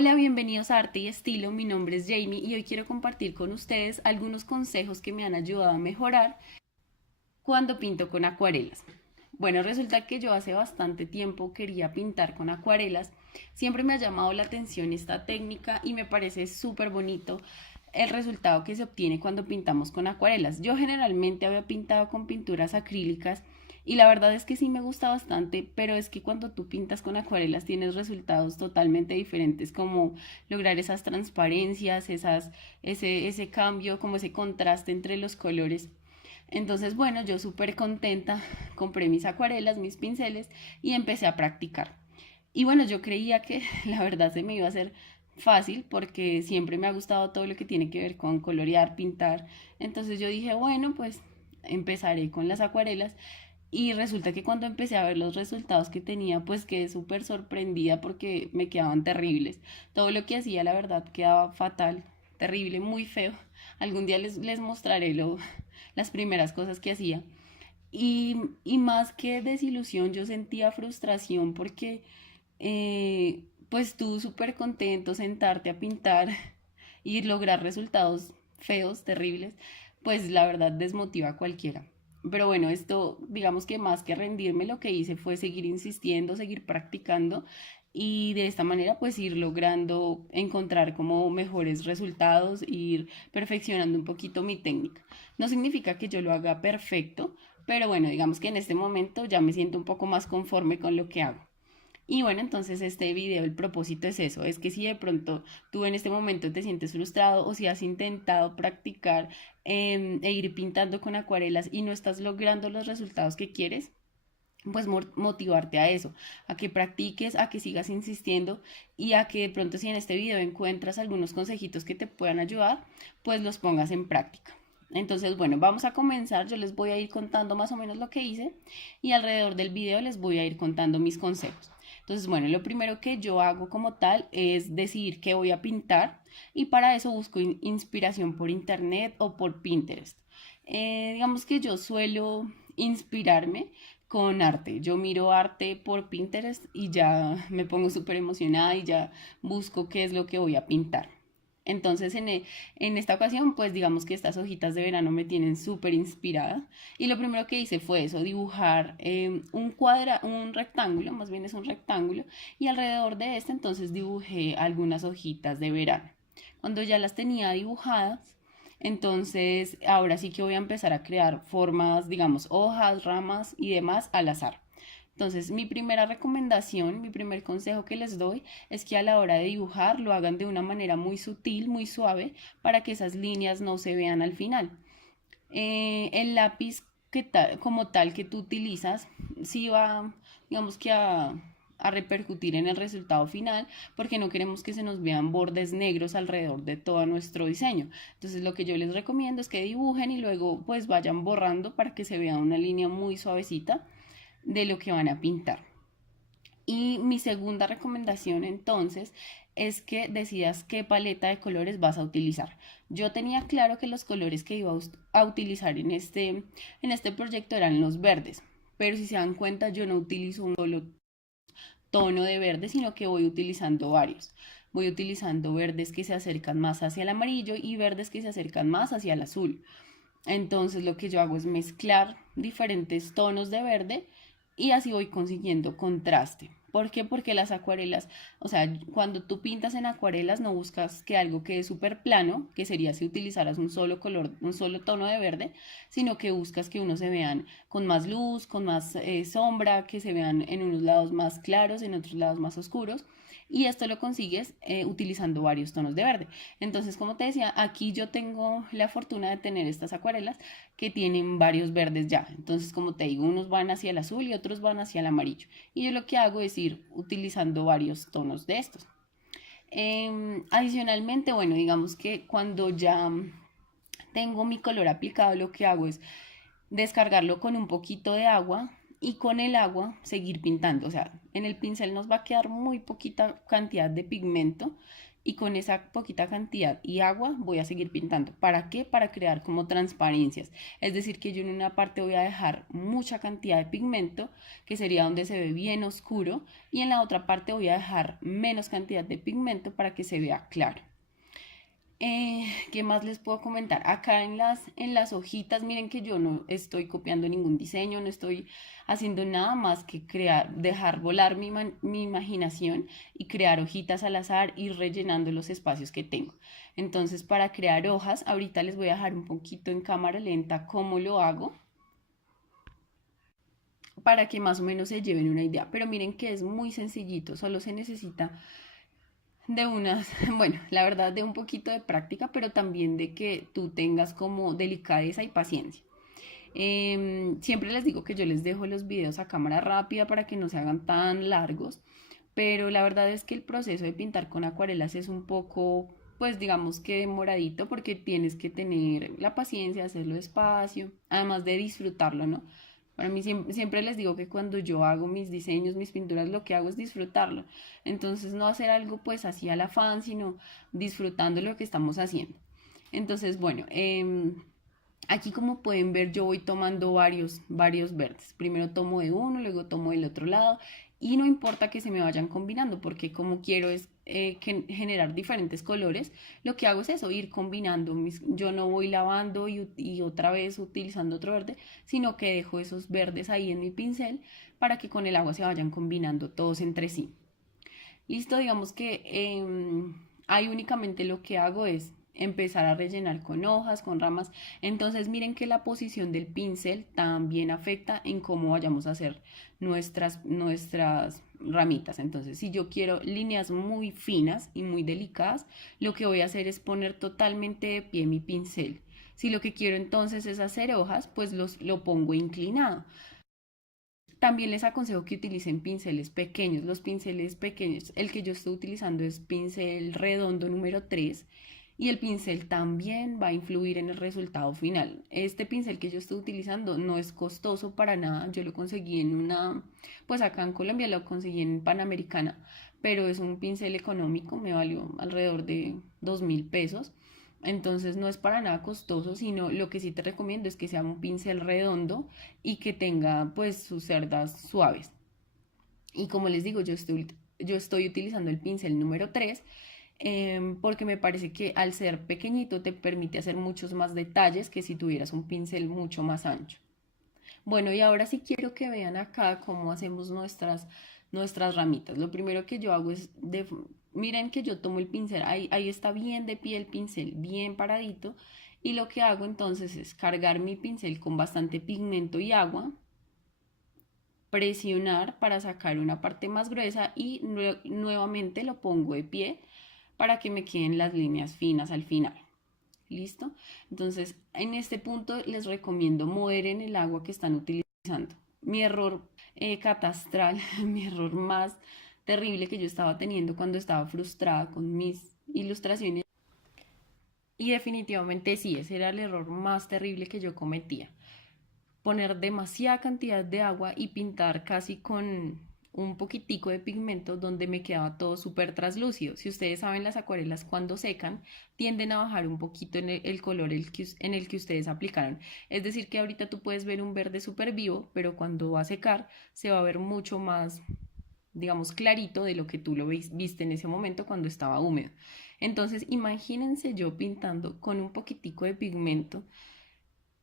Hola, bienvenidos a Arte y Estilo. Mi nombre es Jamie y hoy quiero compartir con ustedes algunos consejos que me han ayudado a mejorar cuando pinto con acuarelas. Bueno, resulta que yo hace bastante tiempo quería pintar con acuarelas. Siempre me ha llamado la atención esta técnica y me parece súper bonito el resultado que se obtiene cuando pintamos con acuarelas. Yo generalmente había pintado con pinturas acrílicas y la verdad es que sí me gusta bastante, pero es que cuando tú pintas con acuarelas tienes resultados totalmente diferentes, como lograr esas transparencias, ese cambio, como ese contraste entre los colores. Entonces, bueno, yo súper contenta, compré mis acuarelas, mis pinceles y empecé a practicar. Y bueno, yo creía que la verdad se me iba a hacer fácil porque siempre me ha gustado todo lo que tiene que ver con colorear, pintar. Entonces yo dije, bueno, pues empezaré con las acuarelas y resulta que cuando empecé a ver los resultados que tenía, pues quedé súper sorprendida porque me quedaban terribles. Todo lo que hacía, la verdad, quedaba fatal, terrible, muy feo. Algún día les mostraré las primeras cosas que hacía. Y más que desilusión, yo sentía frustración porque pues tú súper contento sentarte a pintar y lograr resultados feos, terribles, pues la verdad desmotiva a cualquiera. Pero bueno, esto digamos que más que rendirme lo que hice fue seguir insistiendo, seguir practicando y de esta manera pues ir logrando encontrar como mejores resultados, ir perfeccionando un poquito mi técnica. No significa que yo lo haga perfecto, pero bueno, digamos que en este momento ya me siento un poco más conforme con lo que hago. Y bueno, entonces este video, el propósito es eso, es que si de pronto tú en este momento te sientes frustrado o si has intentado practicar e ir pintando con acuarelas y no estás logrando los resultados que quieres, pues motivarte a eso, a que practiques, a que sigas insistiendo y a que de pronto si en este video encuentras algunos consejitos que te puedan ayudar, pues los pongas en práctica. Entonces, bueno, vamos a comenzar. Yo les voy a ir contando más o menos lo que hice y alrededor del video les voy a ir contando mis consejos. Entonces, bueno, lo primero que yo hago como tal es decidir qué voy a pintar y para eso busco inspiración por internet o por Pinterest. Digamos que yo suelo inspirarme con arte. Yo miro arte por Pinterest y ya me pongo súper emocionada y ya busco qué es lo que voy a pintar. Entonces en esta ocasión, pues digamos que estas hojitas de verano me tienen súper inspirada y lo primero que hice fue eso, dibujar un rectángulo, más bien es un rectángulo, y alrededor de este entonces dibujé algunas hojitas de verano. Cuando ya las tenía dibujadas, entonces ahora sí que voy a empezar a crear formas, digamos, hojas, ramas y demás al azar. Entonces, mi primera recomendación, mi primer consejo que les doy es que a la hora de dibujar lo hagan de una manera muy sutil, muy suave, para que esas líneas no se vean al final. El lápiz como tal que tú utilizas, sí va, digamos que a repercutir en el resultado final, porque no queremos que se nos vean bordes negros alrededor de todo nuestro diseño. Entonces, lo que yo les recomiendo es que dibujen y luego pues vayan borrando para que se vea una línea muy suavecita de lo que van a pintar. Y mi segunda recomendación entonces es que decidas qué paleta de colores vas a utilizar. Yo tenía claro que los colores que iba a utilizar en este proyecto eran los verdes, pero si se dan cuenta yo no utilizo un solo tono de verde, sino que voy utilizando varios. Voy utilizando verdes que se acercan más hacia el amarillo y verdes que se acercan más hacia el azul. Entonces lo que yo hago es mezclar diferentes tonos de verde y así voy consiguiendo contraste. ¿Por qué? Porque las acuarelas, o sea, cuando tú pintas en acuarelas no buscas que algo quede súper plano, que sería si utilizaras un solo color, un solo tono de verde, sino que buscas que unos se vean con más luz, con más sombra, que se vean en unos lados más claros, en otros lados más oscuros. Y esto lo consigues utilizando varios tonos de verde. Entonces, como te decía, aquí yo tengo la fortuna de tener estas acuarelas que tienen varios verdes ya. Entonces, como te digo, unos van hacia el azul y otros van hacia el amarillo. Y yo lo que hago es ir utilizando varios tonos de estos. Adicionalmente, bueno, digamos que cuando ya tengo mi color aplicado, lo que hago es descargarlo con un poquito de agua y con el agua seguir pintando. O sea, en el pincel nos va a quedar muy poquita cantidad de pigmento y con esa poquita cantidad y agua voy a seguir pintando. ¿Para qué? Para crear como transparencias. Es decir, que yo en una parte voy a dejar mucha cantidad de pigmento, que sería donde se ve bien oscuro, y en la otra parte voy a dejar menos cantidad de pigmento para que se vea claro. ¿Qué más les puedo comentar? Acá en las hojitas, miren que yo no estoy copiando ningún diseño, no estoy haciendo nada más que crear, dejar volar mi imaginación y crear hojitas al azar y rellenando los espacios que tengo. Entonces, para crear hojas, ahorita les voy a dejar un poquito en cámara lenta cómo lo hago para que más o menos se lleven una idea. Pero miren que es muy sencillito, solo se necesita de unas, bueno, la verdad de un poquito de práctica, pero también de que tú tengas como delicadeza y paciencia. Siempre les digo que yo les dejo los videos a cámara rápida para que no se hagan tan largos, pero la verdad es que el proceso de pintar con acuarelas es un poco, pues digamos que demoradito porque tienes que tener la paciencia de hacerlo despacio, además de disfrutarlo, ¿no? Para mí siempre les digo que cuando yo hago mis diseños, mis pinturas, lo que hago es disfrutarlo. Entonces no hacer algo pues así al afán, sino disfrutando lo que estamos haciendo. Entonces, bueno, aquí como pueden ver yo voy tomando varios verdes. Primero tomo de uno, luego tomo del otro lado y no importa que se me vayan combinando porque como quiero es generar diferentes colores, lo que hago es eso, ir combinando. Yo no voy lavando y otra vez utilizando otro verde, sino que dejo esos verdes ahí en mi pincel para que con el agua se vayan combinando todos entre sí. Listo, digamos que ahí únicamente lo que hago es empezar a rellenar con hojas, con ramas. Entonces miren que la posición del pincel también afecta en cómo vayamos a hacer nuestras ramitas. Entonces si yo quiero líneas muy finas y muy delicadas, lo que voy a hacer es poner totalmente de pie mi pincel. Si lo que quiero entonces es hacer hojas, pues lo pongo inclinado. También les aconsejo que utilicen pinceles pequeños. Los pinceles pequeños, el que yo estoy utilizando es pincel redondo número 3 y el pincel también va a influir en el resultado final. Este pincel que yo estoy utilizando no es costoso para nada. Yo lo conseguí en pues acá en Colombia lo conseguí en Panamericana, pero es un pincel económico, me valió alrededor de 2.000 pesos. Entonces no es para nada costoso, sino lo que sí te recomiendo es que sea un pincel redondo y que tenga pues sus cerdas suaves. Y como les digo, yo estoy utilizando el pincel número 3 porque me parece que al ser pequeñito te permite hacer muchos más detalles que si tuvieras un pincel mucho más ancho. Bueno, y ahora sí quiero que vean acá cómo hacemos nuestras ramitas. Lo primero que yo hago es, miren que yo tomo el pincel, ahí está bien de pie el pincel, bien paradito. Y lo que hago entonces es cargar mi pincel con bastante pigmento y agua, presionar para sacar una parte más gruesa y nuevamente lo pongo de pie para que me queden las líneas finas al final. ¿Listo? Entonces, en este punto les recomiendo moderen el agua que están utilizando. Mi error catastral, mi error más terrible que yo estaba teniendo cuando estaba frustrada con mis ilustraciones. Y definitivamente sí, ese era el error más terrible que yo cometía. Poner demasiada cantidad de agua y pintar casi con un poquitico de pigmento donde me quedaba todo súper traslúcido. Si ustedes saben, las acuarelas cuando secan tienden a bajar un poquito en el color en el que ustedes aplicaron. Es decir, que ahorita tú puedes ver un verde súper vivo, pero cuando va a secar se va a ver mucho más, digamos, clarito de lo que tú lo viste en ese momento cuando estaba húmedo. Entonces, imagínense yo pintando con un poquitico de pigmento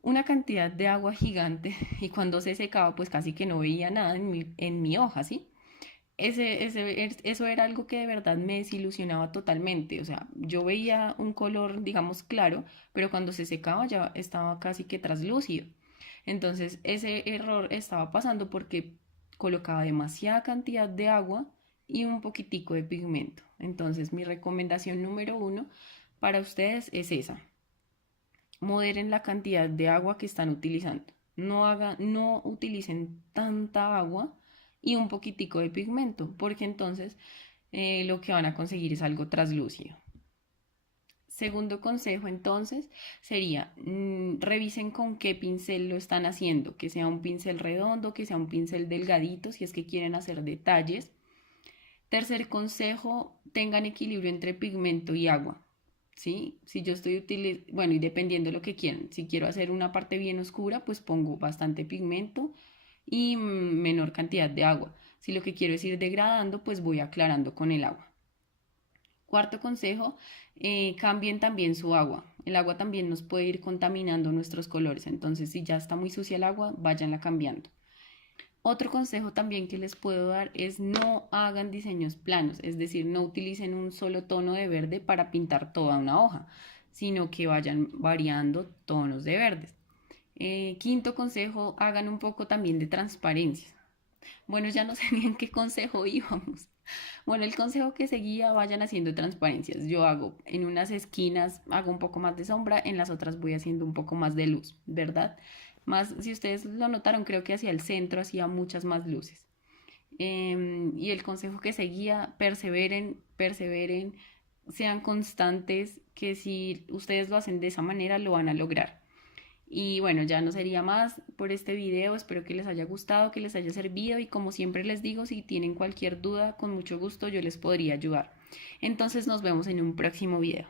una cantidad de agua gigante y cuando se secaba pues casi que no veía nada en mi hoja, ¿sí? Eso era algo que de verdad me desilusionaba totalmente, o sea, yo veía un color, digamos, claro, pero cuando se secaba ya estaba casi que traslúcido. Entonces ese error estaba pasando porque colocaba demasiada cantidad de agua y un poquitico de pigmento. Entonces mi recomendación número uno para ustedes es esa: moderen la cantidad de agua que están utilizando. No utilicen tanta agua y un poquitico de pigmento, porque entonces lo que van a conseguir es algo traslúcido. Segundo consejo entonces sería, revisen con qué pincel lo están haciendo, que sea un pincel redondo, que sea un pincel delgadito, si es que quieren hacer detalles. Tercer consejo, tengan equilibrio entre pigmento y agua. ¿Sí? Si yo estoy utilizando, bueno, y dependiendo de lo que quieran, si quiero hacer una parte bien oscura, pues pongo bastante pigmento y menor cantidad de agua. Si lo que quiero es ir degradando, pues voy aclarando con el agua. Cuarto consejo, cambien también su agua. El agua también nos puede ir contaminando nuestros colores, entonces si ya está muy sucia el agua, váyanla cambiando. Otro consejo también que les puedo dar es no hagan diseños planos, es decir, no utilicen un solo tono de verde para pintar toda una hoja, sino que vayan variando tonos de verdes. Quinto consejo, hagan un poco también de transparencia. Bueno, ya no sé ni en qué consejo íbamos. Bueno, el consejo que seguía, vayan haciendo transparencias. Yo hago en unas esquinas, hago un poco más de sombra, en las otras voy haciendo un poco más de luz, ¿verdad? Más, si ustedes lo notaron, creo que hacia el centro hacía muchas más luces. Y el consejo que seguía, perseveren, perseveren, sean constantes, que si ustedes lo hacen de esa manera, lo van a lograr. Y bueno, ya no sería más por este video, espero que les haya gustado, que les haya servido y como siempre les digo, si tienen cualquier duda, con mucho gusto yo les podría ayudar. Entonces nos vemos en un próximo video.